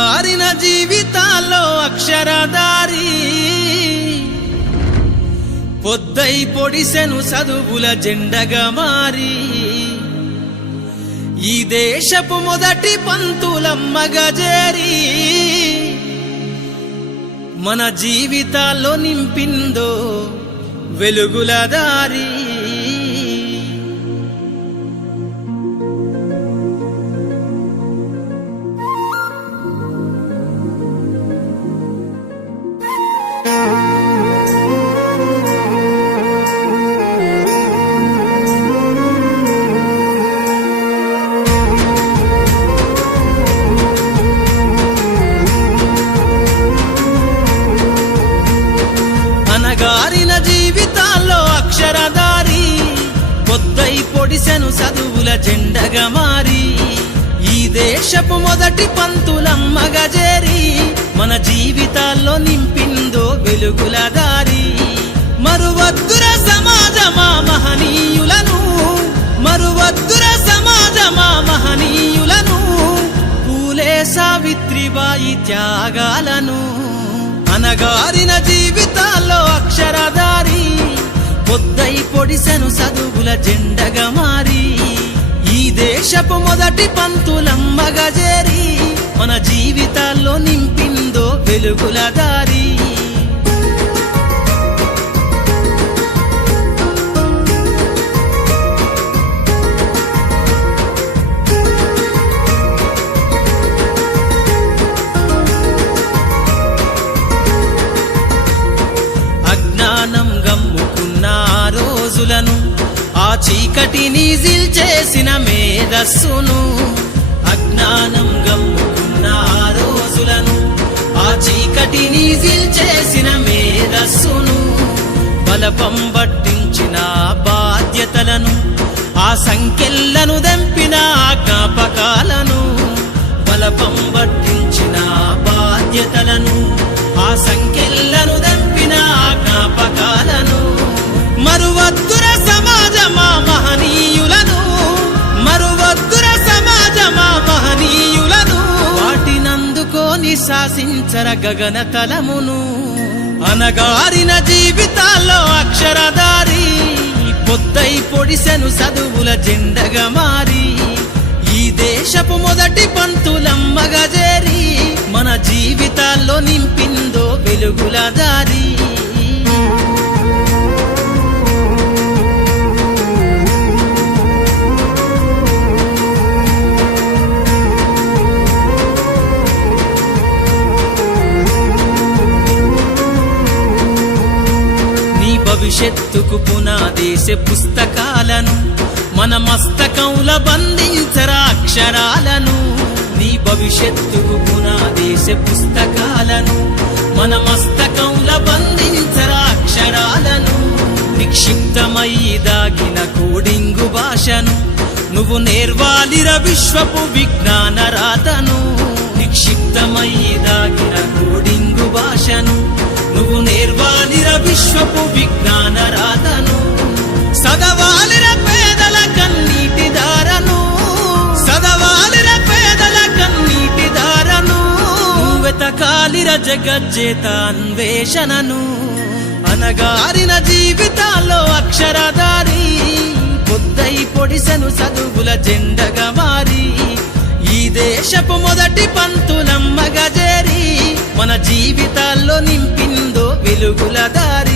ఆరిన జీవితాల్లో అక్షరదారి పొద్దై పొడిసెను చదువుల జెండగా మారి ఈ దేశపు మొదటి పంతులమ్మగా చేరి మన జీవితాల్లో నింపిందో వెలుగుల దారి. అనగారిన జీవితాల్లో అక్షరదారి పొద్దై పొడిసెను చదువుల జెండగా మారి ఈ దేశపు మొదటి పంతులమ్మగా చేరి మన జీవితాల్లో నింపిందో వెలుగుల దారి. మరువద్దుర సమాజమా మహనీయులను, మరువద్దుర సమాజమా మహనీయులను, పూలే సావిత్రిబాయి త్యాగాలను. అనగారిన జీవితాల్లో అక్షరదారి పొద్దై పొడిసెను చదువుల జెండగా మారి ఈ దేశపు మొదటి పంతులమ్మగా చేరి మన జీవితాల్లో నింపిందో వెలుగుల దారి. అజ్ఞానం గమ్ముకున్న ఆ రోజులను, ఆ చీకటిని జిల్చేసిన మేధస్సును, అజ్ఞానం గమ్ముకున్న ఆ రోజులను, ఆ చీకటిని జిల్చేసిన మేధస్సును, బలపం పట్టించిన బాధ్యతలను, ఆ సంఖ్యలను దంపిన జ్ఞాపకాలను, బలపం పట్టించిన బాధ్యతలను, ఆ సంఖ్యలను దంపిన జ్ఞాపకాలను. మరువద్దుర సమాజమా మహనీయులను, మరువద్దుర సమాజమా మహనీయులను, వాటినందుకోని శాసించర గగన తలమును. అనగారిన జీవితాల్లో అక్షరదారి పొద్దై పొడిసెను చదువుల జెండగా మారి ఈ దేశపు మొదటి పంతులమ్మగా చేరి మన జీవితాల్లో నింపిందో వెలుగుల దారి. నీ భవిష్యత్తుకు పునాదేశ పుస్తకాలను మన మస్తకంల బంధించరా అక్షరాలను. నీ భవిష్యత్తుకు పునాదేశ పుస్తకాలను మన మస్తకంల బంధించరా అక్షరాలను. నిక్షిప్తమై దాగిన కోడింగు భాషను నువ్వు నేర్వాలిర విశ్వపు విజ్ఞాన రాతను. నిక్షిప్తమై దాగిన కోడింగు భాషను నువ్వు నేర్వాలిర విశ్వపు విజ్ఞాన రాతను. సదవాలిర పేదల కన్నీటి దారను, సదవాలిర పేదల కన్నీటి దారను, వెతకాలిర జగజ్జేత అన్వేషణను. అనగారిన జీవితాల్లో అక్షరదారి పొద్దై పొడిసెను చదువుల జెండగా మారి ఈ దేశపు మొదటి పంతులమ్మగా చేరి మన జీవితాల్లో నింపిందో వెలుగుల దారి.